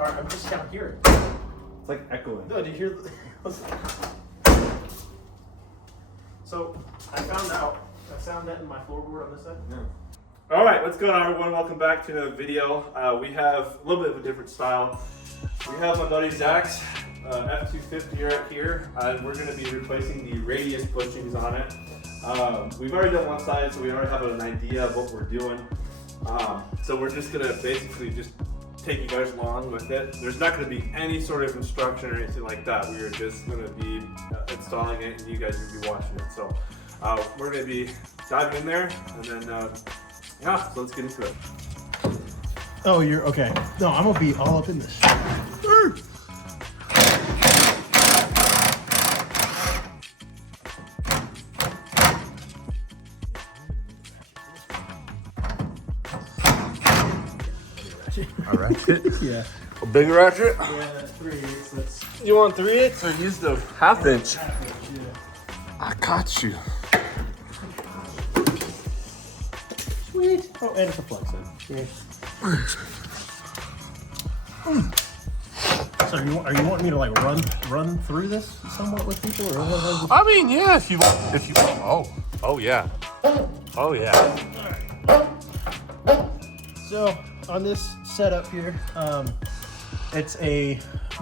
Sorry, I'm just down here. It's like echoing. No, did you hear? So I found that in my floorboard on this side. Yeah. All right, what's going on, everyone? Welcome back to another video. We have a little bit of a different style. We have my buddy Zach's F250 right here, and we're going to be replacing the radius bushings on it. We've already done one side, so we already have an idea of what we're doing. So we're just going to basically just take you guys along with it. There's not going to be any sort of instruction or anything like that. We are just going to be installing it, and you guys will be watching it. So we're going to be diving in there, and then yeah, so let's get into it. Oh, you're okay. No, I'm gonna be all up in this. A ratchet? Yeah. A big ratchet? Yeah, that's 3/8. That's You want 3/8 or use the half inch? half inch, yeah. I got you. Sweet. Oh, and it's a flex head. Yeah. So are you wanting me to like run through this somewhat with people, or what? I mean, yeah, if you oh yeah. Oh yeah. So on this setup here, it's a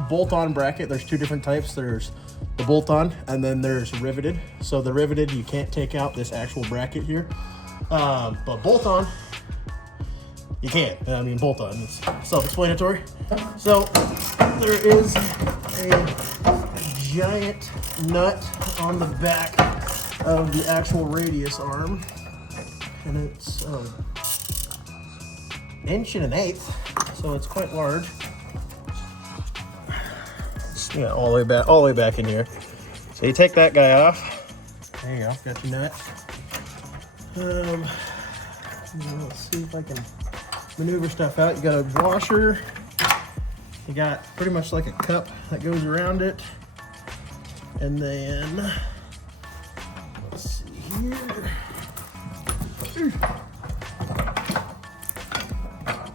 bolt-on bracket. There's two different types. There's the bolt-on, and then there's riveted. So the riveted, you can't take out this actual bracket here, but bolt-on, you can. I mean, bolt-on, it's self-explanatory. So there is a giant nut on the back of the actual radius arm, and it's 1.1 inches, so it's quite large. Yeah, all the way back in here. So you take that guy off. There you go, got your nut. Let's see if I can maneuver stuff out. You got a washer. You got pretty much like a cup that goes around it. And then, let's see here.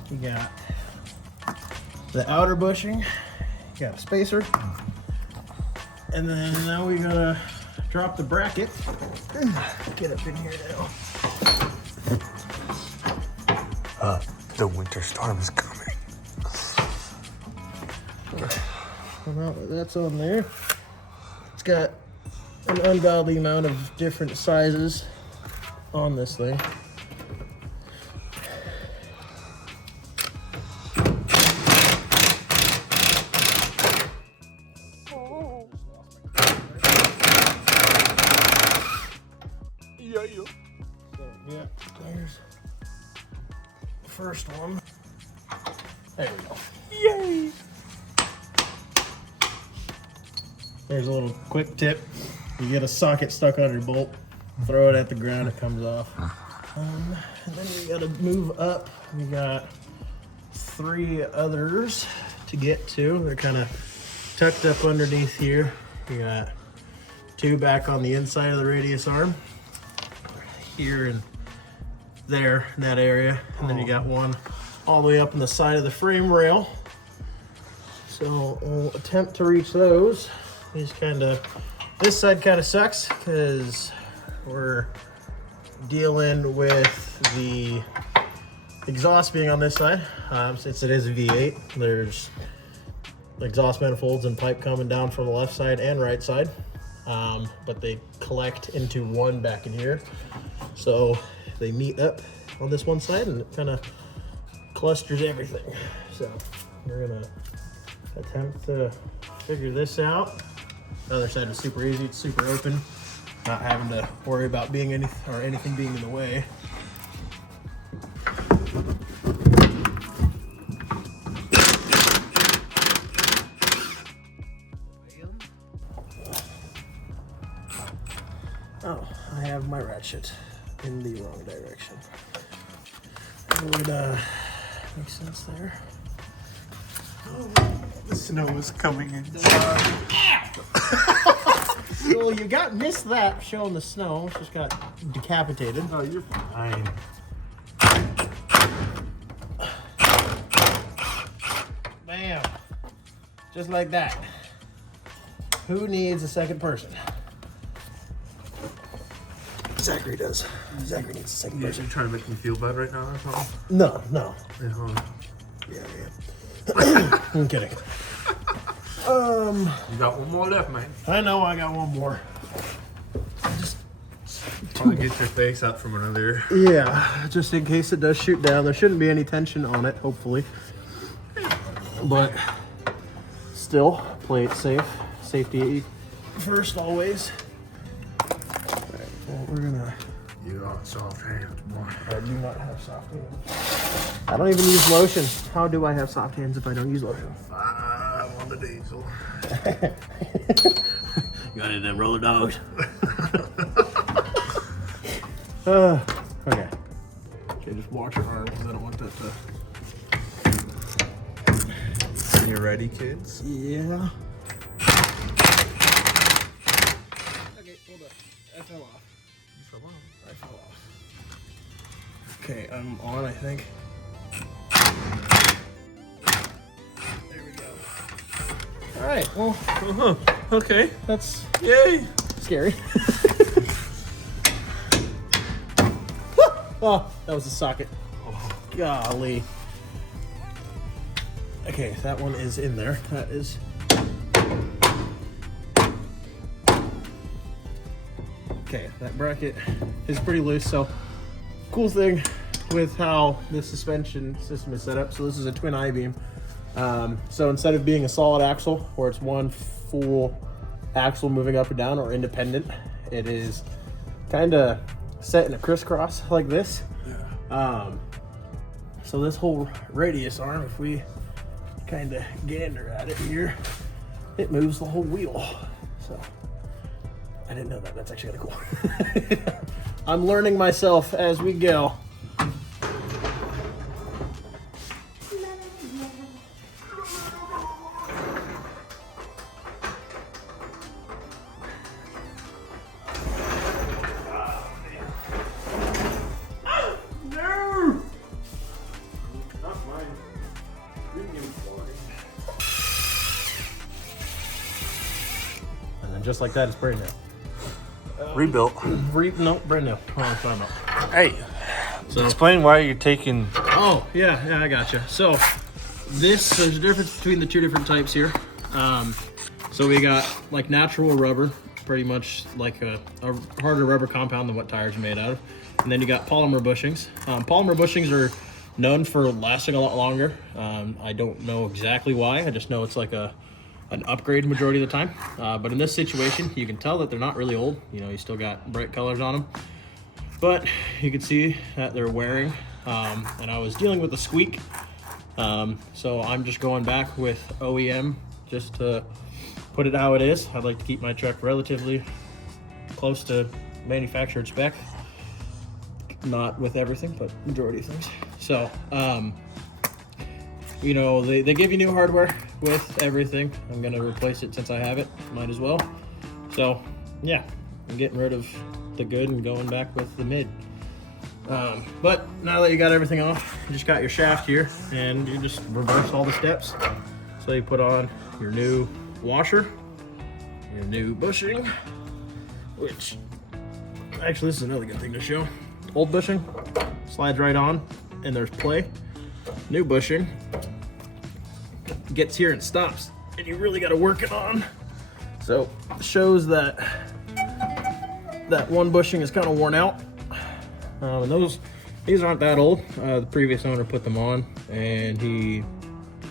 You got the outer bushing. You got a spacer. And then now we gotta drop the bracket. Get up in here now. The winter storm is coming. Well, that's on there. It's got an ungodly amount of different sizes on this thing. So, yeah, there's the first one. There we go. Yay! There's a little quick tip. You get a socket stuck on your bolt, throw it at the ground, it comes off. And then you gotta move up. We got 3 others to get to. They're kind of tucked up underneath here. You got 2 back on the inside of the radius arm, here and there in that area. And then you got 1 all the way up on the side of the frame rail. So we'll attempt to reach those. This side kind of sucks because we're dealing with the exhaust being on this side. Since it is a V8, there's exhaust manifolds and pipe coming down from the left side and right side, but they collect into one back in here. So they meet up on this one side and it kind of clusters everything. So we're gonna attempt to figure this out. The other side is super easy, it's super open, not having to worry about anything being in the way. Oh, I have my ratchet in the wrong direction. It would make sense there. Oh, The snow is coming in. Well, you missed that showing the snow. It's just got decapitated. Oh, you're fine. Bam. Just like that. Who needs a second person? Zachary does. Zachary needs a second person. You're trying to make me feel bad right now or something? No, no. Yeah. I'm kidding. You got one more left, man. I know I got one more. Probably get your face out from another. Yeah, just in case it does shoot down. There shouldn't be any tension on it, hopefully. But still, play it safe. Safety first, always. Alright, well, we're gonna... You got soft hands, boy. I do not have soft hands. I don't even use lotion. How do I have soft hands if I don't use lotion? On the diesel. You got it, them roller dogs. Okay. Okay, just watch your arm because I don't want that to... You ready, kids? Yeah. Okay, hold up. I fell off. I fell off. Okay, I'm on, I think. There we go. Alright, well, Okay. that's Yay. scary. Oh, that was a socket. Oh, golly. Okay, that one is in there. That is... Okay, that bracket is pretty loose, so cool thing with how the suspension system is set up. So this is a twin I-beam. So instead of being a solid axle where it's one full axle moving up or down or independent, it is kind of set in a crisscross like this. So this whole radius arm, if we kind of gander at it here, it moves the whole wheel. So I didn't know that. That's actually kind of cool. I'm learning myself as we go. Just like that, it's brand new. Rebuilt. No, brand new. Oh, I'm talking about. Hey, so explain why you're taking... Oh, yeah, I gotcha. So, there's a difference between the two different types here. So we got like natural rubber, pretty much like a harder rubber compound than what tires are made out of. And then you got polymer bushings. Polymer bushings are known for lasting a lot longer. I don't know exactly why. I just know it's like an upgrade majority of the time. But in this situation, you can tell that they're not really old. You know, you still got bright colors on them. But you can see that they're wearing. And I was dealing with a squeak. So I'm just going back with OEM just to put it how it is. I'd like to keep my truck relatively close to manufactured spec. Not with everything, but majority of things. So, you know, they give you new hardware with everything. I'm gonna replace it since I have it, might as well. So yeah, I'm getting rid of the good and going back with the mid. But now that you got everything off, you just got your shaft here and you just reverse all the steps. So you put on your new washer, your new bushing, which actually this is another good thing to show. Old bushing slides right on and there's play. New bushing gets here and stops, and you really got to work it on. So it shows that that one bushing is kind of worn out. And these aren't that old. The previous owner put them on, and he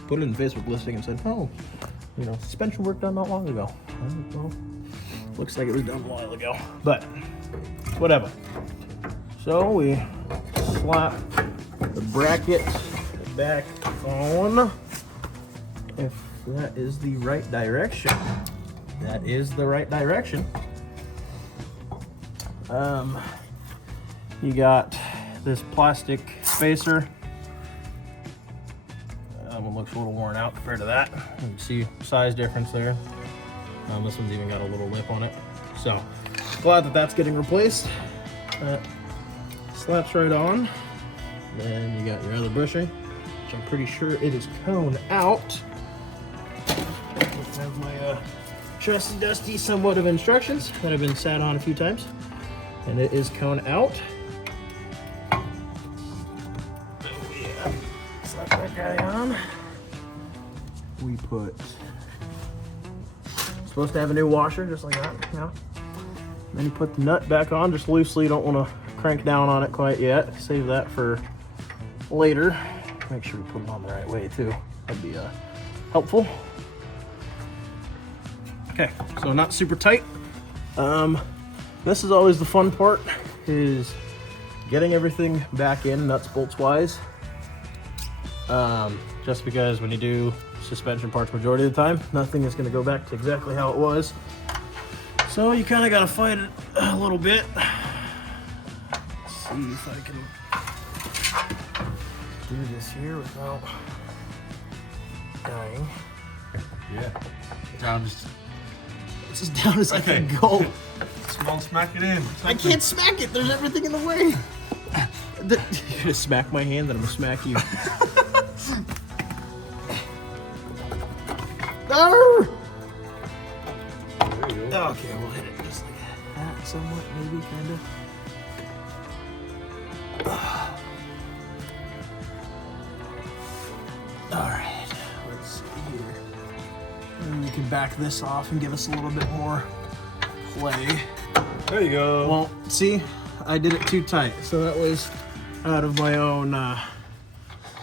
put it in Facebook listing and said, "Oh, you know, suspension work done not long ago." Well, looks like it was done a while ago, but whatever. So we slap the bracket back on. If that is the right direction. That is the right direction. You got this plastic spacer. That one looks a little worn out compared to that. You can see size difference there. This one's even got a little lip on it. So glad that that's getting replaced. That slaps right on. Then you got your other bushing, which I'm pretty sure it is cone out. I have my trusty dusty somewhat of instructions that have been sat on a few times. And it is cone out. Oh yeah. Slap that guy on. We put, supposed to have a new washer just like that, you know. Then you put the nut back on just loosely. You don't want to crank down on it quite yet. Save that for later. Make sure we put it on the right way too. That'd be helpful. Okay, so not super tight. This is always the fun part, is getting everything back in nuts bolts wise. Just because when you do suspension parts majority of the time, nothing is going to go back to exactly how it was. So you kind of got to fight it a little bit. Let's see if I can do this here without dying. Yeah. Down just. It's as down as I can go. Small smack it in. I can't smack it. There's everything in the way. You're gonna smack my hand, then I'm gonna smack you. Arr! There you go. Okay, we'll hit it just like that, somewhat, maybe, kind of. All right, let's see here. And we can back this off and give us a little bit more play. There you go. Well, see, I did it too tight, so that was out of my own,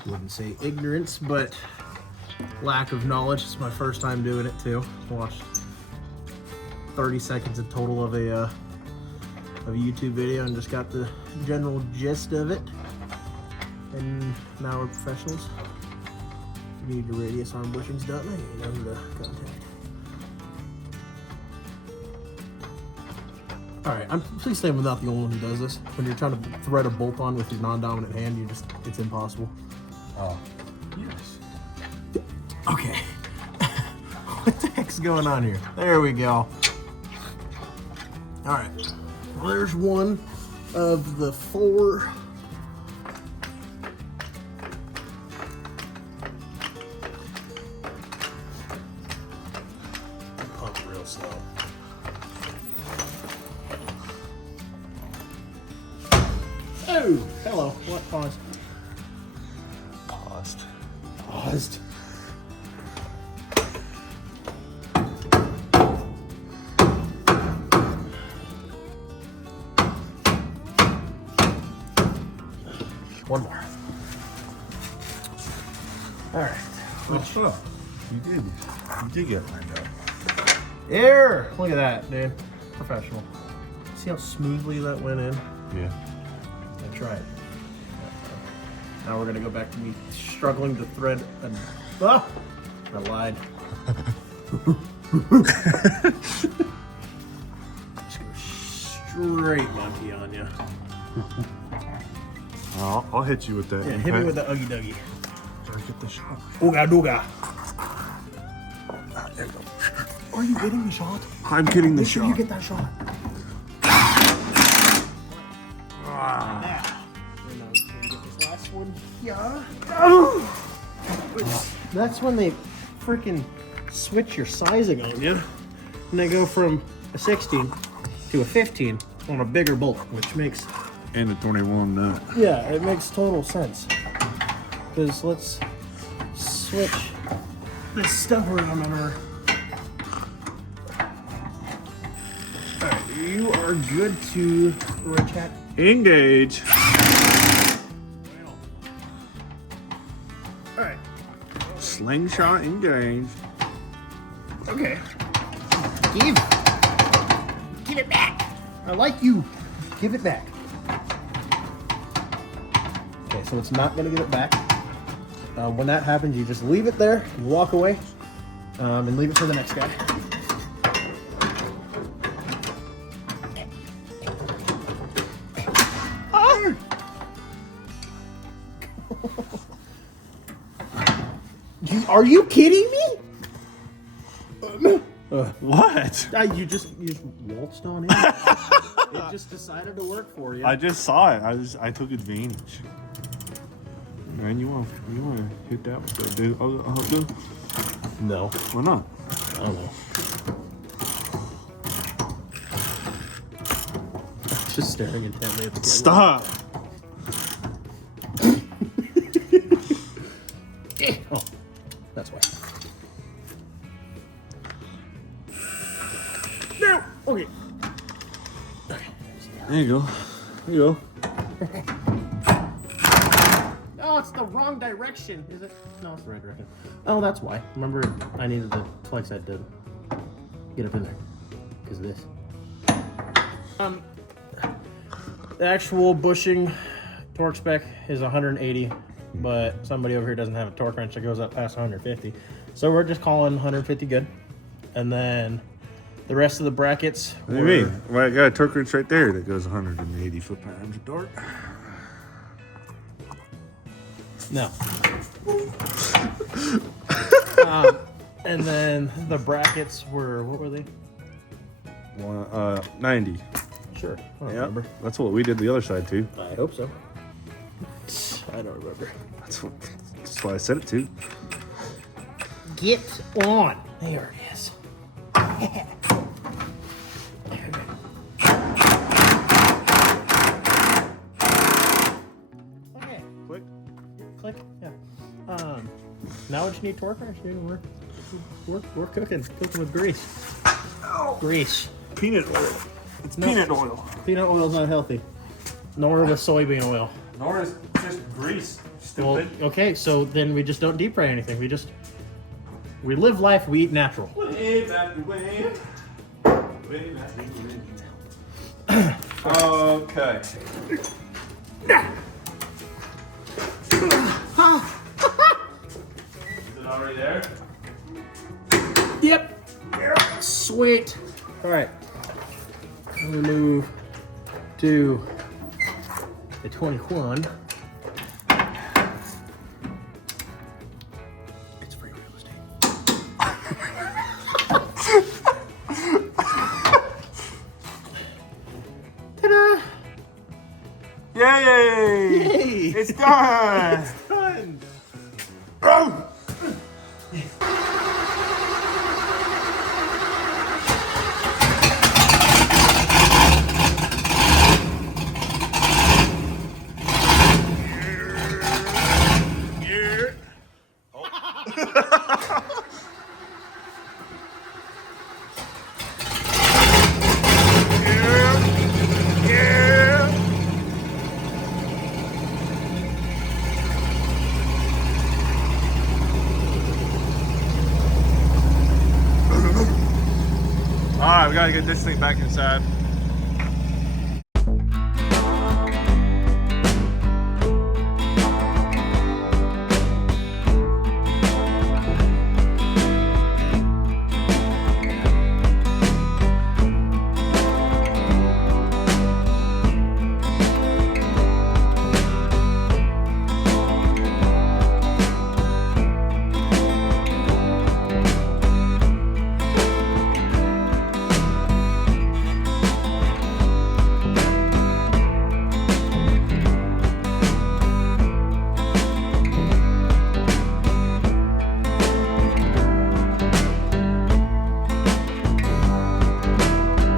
wouldn't say ignorance, but lack of knowledge. It's my first time doing it too. Watched 30 seconds in total of a YouTube video and just got the general gist of it. And now we're professionals. If you need your radius arm bushings done, you know who to contact. Alright, please say I'm not the only one who does this. When you're trying to thread a bolt on with your non-dominant hand, it's impossible. Oh. Yes. Okay. What the heck's going on here? There we go. Alright. Well, there's one of the 4. Pump real slow. Oh, hello. What paused? Paused. One more. All right. Oh, you did get lined up. There. Look at that, dude. Professional. See how smoothly that went in? Yeah. I tried. Now we're gonna go back to me struggling to thread a... Ah! I lied. Just go straight monkey on you. I'll hit you with that. Yeah, hit me with the Oogie Dougie. Try to get the shot. Ooga dooga. There you go. Are you getting the shot? I'm getting the Make sure shot. you get that shot. Ah. And now we can get this last one. Yeah. That's when they freaking switch your sizing on you. And they go from a 16 to a 15 on a bigger bolt, which makes... And a 21 nut. Yeah, it makes total sense. Because let's switch this stuff around on her. Alright, you are good to retract. Engage. Alright, Slingshot engage. okay. Give it back. I like you. Give it back. Okay, so it's not gonna give it back. When that happens, you just leave it there, you walk away, and leave it for the next guy. Are you kidding me? What? You just waltzed on in. It just decided to work for you. I just saw it. I took advantage. Man, you want to hit that with that dude? Oh, No. why not? don't know. Just staring intently at the camera. Stop. Oh, that's why. No. Okay. There you go. There you go. Oh, it's the wrong direction. Is it? No, it's the right direction. Oh, that's why. Remember, I needed the flex head to get up in there because of this. The actual bushing torque spec is 180, but somebody over here doesn't have a torque wrench that goes up past 150. So we're just calling 150 good. And then the rest of the brackets What do you mean? Well, I got a torque wrench right there that goes 180 foot-pounds of torque. No. And then the brackets were, what were they? 90. Sure. I don't Yeah, remember. that's what we did the other side too. I hope so. I don't remember. That's why I said it too. Get on. There it is. Okay. Click. Click. Yeah. Now what you need torque wrench, dude? We're cooking with grease. Grease. Peanut oil. It's peanut oil. Peanut oil's not healthy. Nor is soybean oil. Nor is just grease. Well, Stupid. okay, so then we just don't deep fry anything. We live life, we eat natural. Wave after wave. Wave after wave. Okay. Is it already there? Yep. Sweet. All right. I'm gonna move to the 21. It's free real estate. Ta-da! Yay! Yay! It's done! Done. Oh! All right, we gotta get this thing back inside.